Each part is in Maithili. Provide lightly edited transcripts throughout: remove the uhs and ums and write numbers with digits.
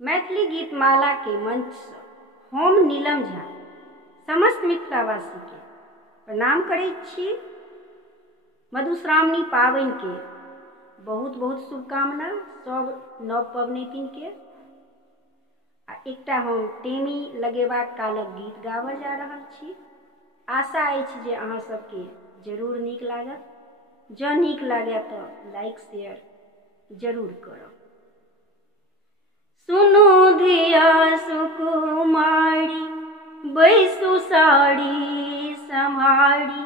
मैथिली गीतमाला के मंच से हम नीलम झा समस्त मिथिलावासी के प्रणाम करैत छी। मधुश्रावणी पाबनि के बहुत बहुत शुभकामना सब नव पबनैतिन के। एकटा हम टेमी लगेबाक कालक गीत गाबऽ जा रहल छी। आशा अछि जे अहाँ सबके जरूर नीक लागत। जँ नीक लागे तो लाइक शेयर जरूर करब। सुनु धिया सुकुमारी बैसु साड़ी सम्हारी।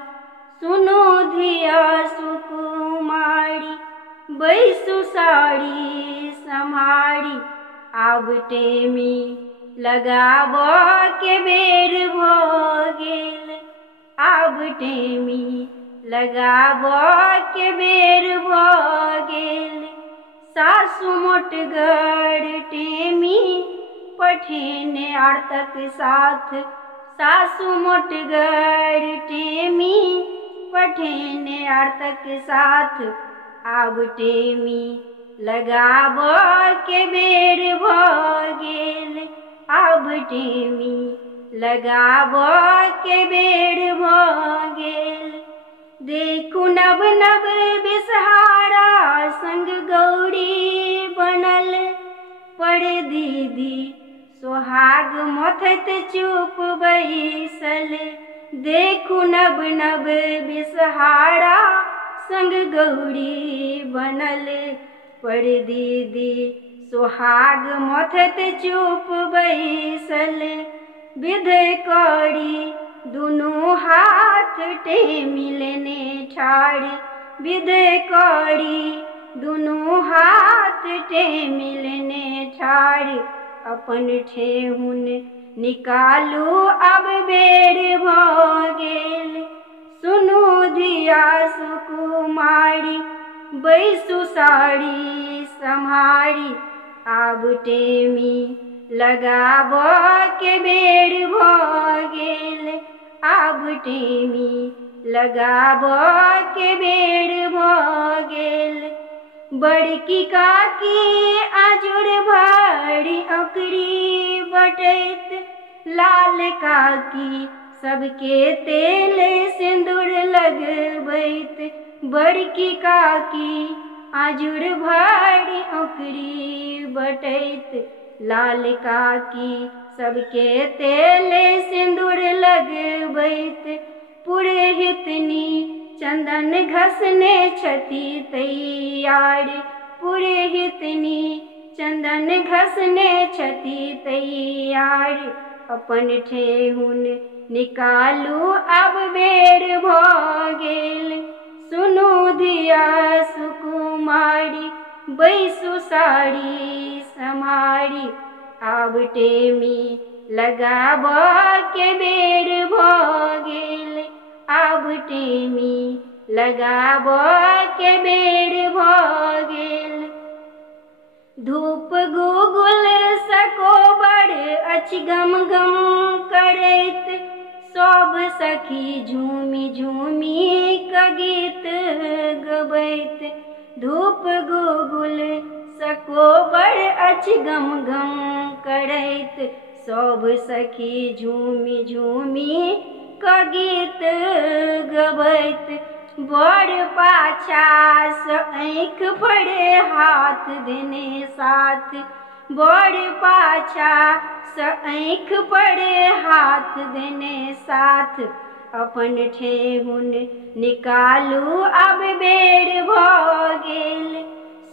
सुनु धिया सुकुमारी बैसु साड़ी सम्हारी। आब टेमी लगाबऽ के बेर भऽ गेल। आब टेमी लगाबऽ के बेर भऽ गेल। सासु मोटगर टेमी पठेने आरतक साथ। सासु मोटगर टेमी पठेने आरतक साथ। आब टेमी लगाबऽ के बेर भऽ गेल। आब टेमी लगाबऽ के बेर भऽ गेल। देखू नव नव बिसहारा संग गौरी बनल। पर दीदी सोहाग मथैत चुप बैसल। देखू नव नव बिसहारा संग गौरी बनल। पर दीदी सोहाग मथैत चुप बैसल। विध करी दुनू हाथ टेमी लेने ठाढ़। विध करी दुनू हाथ टेमी लेने ठाढ़। अपन ठेहुन निकालू आब बेर भऽ गेल। सुनु धिया सुकुमारी बैसु साड़ी सम्हारी। आब टेमी लगाबऽ के बेर भऽ गेल। आब टेमी लगाबऽ के बेर भऽ गेल। बड़की काकी आजुर भारी औकरी बटैत। लाल काकी सबके तेल सिंदूर लगबैत। बड़की काकी आजुर भारी औकरी बटैत। लाल काकी सबके तेल सिंदूर लगबैत। पुरोहितनी चंदन घसने छथि तैयार। पुरोहितनी चंदन घसने छथि तैयार। अपन ठेहुन निकालू आब बेर भऽ गेल। सुनु धिया सुकुमारी बैसु साड़ी सम्हारी। आब टेमी लगाबऽ के बेर भऽ गेल। आब टेमी लगाबऽ के बेर भऽ गेल। धूप गुगुल सकोबर अछि गम गम करैत। सब सखी झूमी झूमी कऽ गीत गबैत। धूप गुगुल सकोबर अछि गम गम करैत। सब सखी झूमी झूमी कऽ गीत गबैत। बड़ पाछा सँ आँखि पड़े हाथ देने साथ। बड़ पाछा सँ आँखि पड़े हाथ देने साथ। अपन ठेहुन निकालू आब बेर भऽ गेल।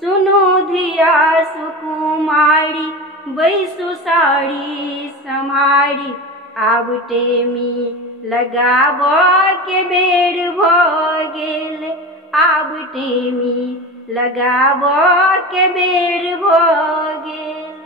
सुनु धिया सुकुमारी बैसु साड़ी सम्हारी। आब टेमी लगाबऽ के बेर भऽ गेल। आब टेमी लगाबऽ के बेर भऽ गेल।